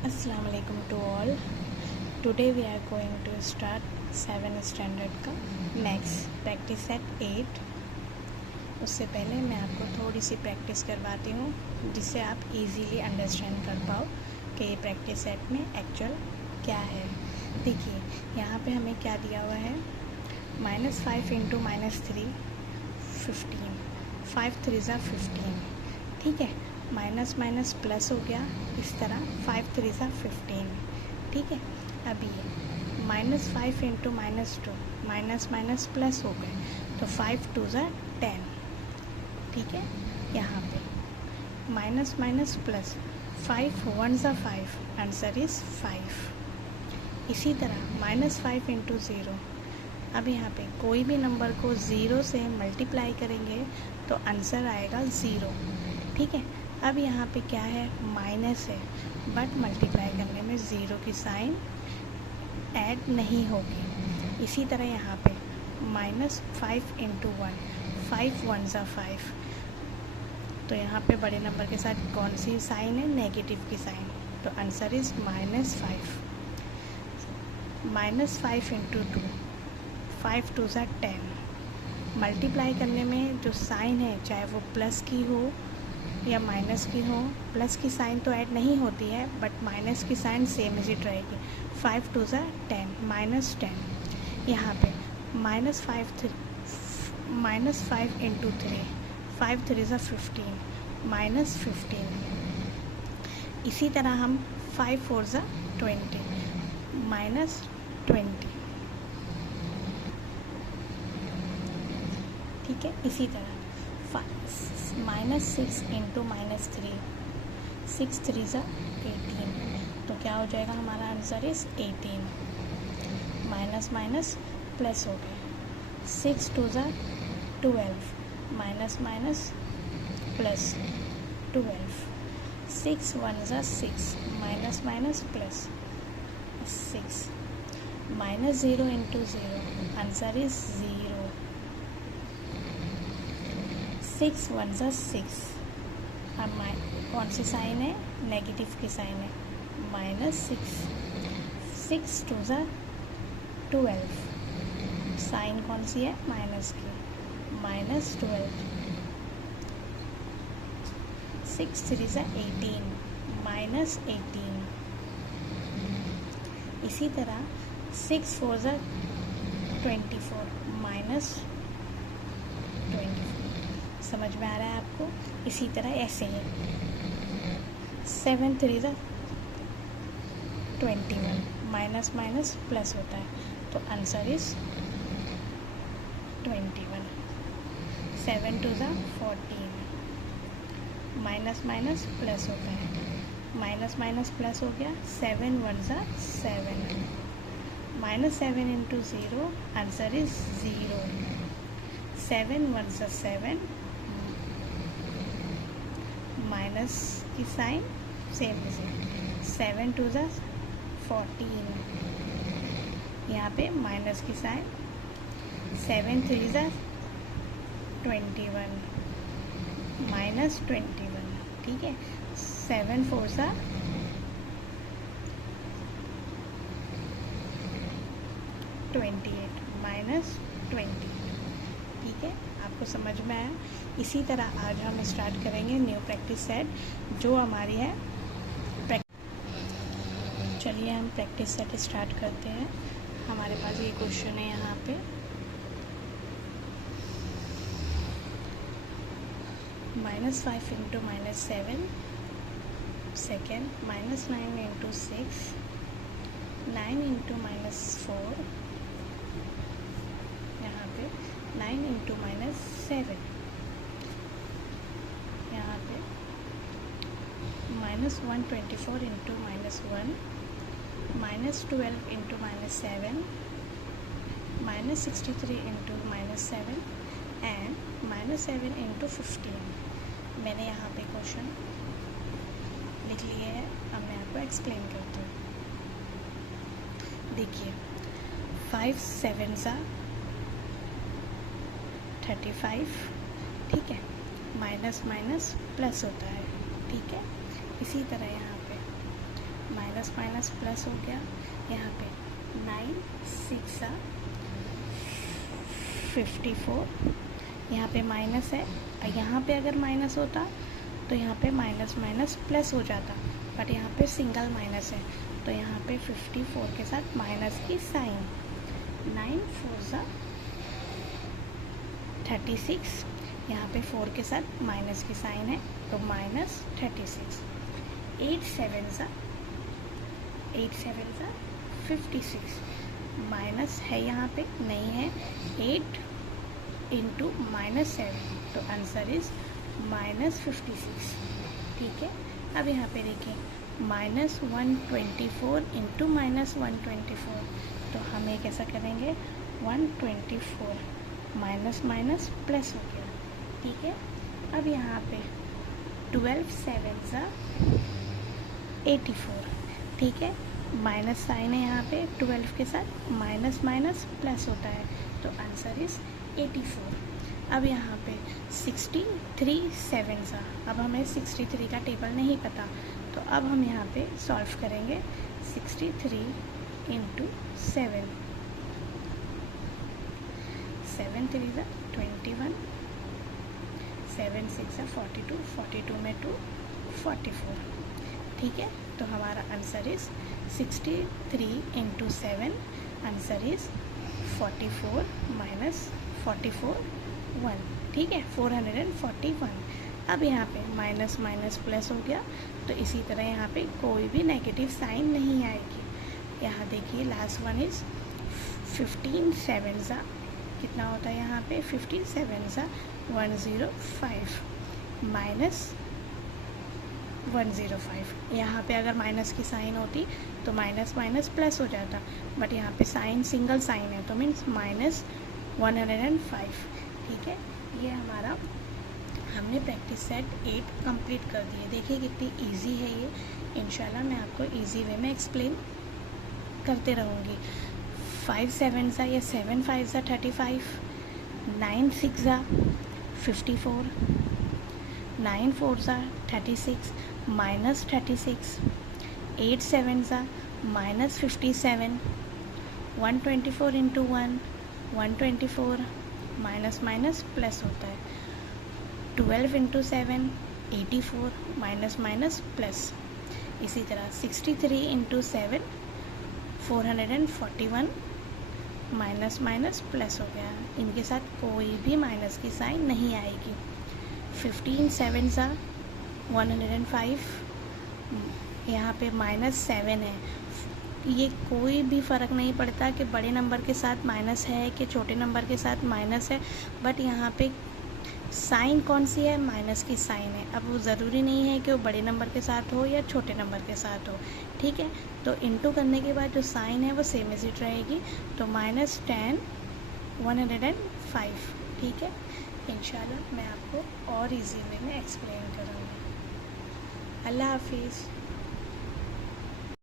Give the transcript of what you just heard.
अस्सलाम वालेकुम to all. Today we are going to start 7 standard का नेक्स्ट प्रैक्टिस सेट 8। उससे पहले मैं आपको थोड़ी सी प्रैक्टिस करवाती हूँ जिससे आप इजीली अंडरस्टैंड कर पाओ कि ये प्रैक्टिस सेट में एक्चुअल क्या है। देखिए यहाँ पे हमें क्या दिया हुआ है, -5 इंटू -3 15, 5 3 ज़ा 15। ठीक है, माइनस माइनस प्लस हो गया इस तरह, 5 3 ज़ा 15। ठीक है, अब ये -5 इंटू -2 माइनस माइनस प्लस हो गए तो 5 2 ज़ा 10। ठीक है, यहाँ पे माइनस माइनस प्लस, 5 1 ज़ा 5, आंसर इज़ 5। इसी तरह -5 इंटू 0, अब यहाँ पे कोई भी नंबर को 0 से मल्टीप्लाई करेंगे तो आंसर आएगा 0। ठीक है, अब यहाँ पे क्या है, माइनस है बट मल्टीप्लाई करने में 0 की साइन ऐड नहीं होगी। इसी तरह यहाँ पे -5 इंटू 1, 5 1 ज़ा 5, तो यहाँ पे बड़े नंबर के साथ कौन सी साइन है, नेगेटिव की साइन, तो आंसर इज़ -5। -5 इंटू 2, 5 2 ज़ा 10। मल्टीप्लाई करने में जो साइन है चाहे वो प्लस की हो या माइनस की हो, प्लस की साइन तो ऐड नहीं होती है बट माइनस की साइन सेम इट रहेगी। 5 2 ज़ा 10, -10। यहाँ पे -5 इंटू 3, 5 3 ज़ा 15, -15। इसी तरह हम 5 4 ज़ा 20, -20। ठीक है, इसी तरह -6 इंटू -3, 6 3 ज़ा 18, तो क्या हो जाएगा, हमारा answer is 18। Minus minus plus हो गया, 6 2 ज़ा 12, माइनस माइनस प्लस 12, 6 1 ज़ा 6, minus minus plus 6, -0 into 0, answer is 0। 6 1 ज़ा 6, अब कौन सी साइन है, नेगेटिव की साइन है, -6, 6 2 ज़ा 12, साइन कौन सी है, माइनस की, -12, 6 3 ज़ा 18, -18। इसी तरह 6 4 ज़ा 24, -24। समझ में आ रहा है आपको। इसी तरह ऐसे ही 7 3 ज़ा 21, माइनस माइनस प्लस होता है तो आंसर इज़ 21। 7 2 ज़ा 14, माइनस माइनस प्लस होता है, माइनस माइनस प्लस हो गया, 7 1 ज़ा 7, -7 इंटू 0, आंसर इज़ 0। 7 1 ज़ा 7, माइनस की साइन सेम इज 7 2 ज़ा 14, यहाँ पे माइनस की साइन, 7 3 ज़ा 21, -21। ठीक है, 7 4 ज़ा 28, -28। ठीक है, आपको समझ में आया। इसी तरह आज हम स्टार्ट करेंगे न्यू प्रैक्टिस सेट जो हमारी है। चलिए हम प्रैक्टिस सेट स्टार्ट करते हैं। हमारे पास ये क्वेश्चन है यहाँ पे, -5 इंटू -7 सेकेंड, -9 इंटू 6, 9 इंटू -4, यहाँ पे 9 इंटू -7, यहाँ पे -124 into -1, -12 into -7, -63 into -7 and -7 into 15। मैंने यहाँ पे क्वेश्चन लिख लिए है, अब मैं आपको एक्सप्लेन करती हूँ। देखिए 5 7 ज़ा 35, ठीक है, माइनस माइनस प्लस होता है। ठीक है, इसी तरह यहाँ पे माइनस माइनस प्लस हो गया। यहाँ पे 9 6 54, यहाँ पे माइनस है, यहाँ पे अगर माइनस होता तो यहाँ पे माइनस माइनस प्लस हो जाता, बट यहाँ पे सिंगल माइनस है तो यहाँ पे 54 के साथ माइनस की साइन। 9 4 36, यहाँ पे 4 के साथ माइनस की साइन है तो माइनस 36। 8 7 56, माइनस है यहाँ पे नहीं है, 8 इंटू माइनस 7 तो आंसर इज माइनस 56। ठीक है, अब यहाँ पे देखिए माइनस 124 इंटू माइनस 124 तो हम ये कैसा करेंगे 124 माइनस माइनस प्लस हो गया। ठीक है, अब यहाँ पे 12 7 84। ठीक है, माइनस साइन है यहाँ पे 12 के साथ माइनस माइनस प्लस होता है तो आंसर इज 84। अब यहाँ पे 63 7, अब हमें 63 का टेबल नहीं पता तो अब हम यहाँ पे सॉल्व करेंगे 63 इंटू 7, 7 3 21, 7 6 42, 42 में 2 44। ठीक है, तो हमारा answer is 63 into 7, answer is 44 minus 44 1। ठीक है, 441। अब यहाँ पे माइनस माइनस प्लस हो गया तो इसी तरह यहाँ पे कोई भी नेगेटिव साइन नहीं आएगी। यहाँ देखिए लास्ट वन इज 15 7 कितना होता है यहाँ पे 15 7 105 माइनस 105। यहाँ पे अगर माइनस की साइन होती तो माइनस माइनस प्लस हो जाता, बट यहाँ पे साइन सिंगल साइन है तो मीन्स माइनस 105। ठीक है, ये हमारा हमने प्रैक्टिस सेट 8 कंप्लीट कर दिए। देखिए कितनी इजी है ये, इंशाल्लाह मैं आपको इजी वे में एक्सप्लेन करते रहूँगी। 5 7 या 7 5 35, 9 6 54, 9 4 36 minus 36, 8 7 minus 57, 124 into 1 124, minus minus plus होता है। 12 इंटू 7 84, माइनस माइनस प्लस। इसी तरह 63 इंटू 7 441, माइनस माइनस प्लस हो गया। इनके साथ कोई भी माइनस की साइन नहीं आएगी। 15 7 105, यहाँ पे माइनस 7 है। ये कोई भी फ़र्क नहीं पड़ता कि बड़े नंबर के साथ माइनस है कि छोटे नंबर के साथ माइनस है, बट यहाँ पे साइन कौन सी है, माइनस की साइन है। अब वो ज़रूरी नहीं है कि वो बड़े नंबर के साथ हो या छोटे नंबर के साथ हो। ठीक है, तो इंटू करने के बाद जो साइन है वो सेम एज इट रहेगी, तो माइनस 10 105। ठीक है, इंशाल्लाह मैं आपको और इजी वे में एक्सप्लेन करूँगी। अल्लाह हाफिज़।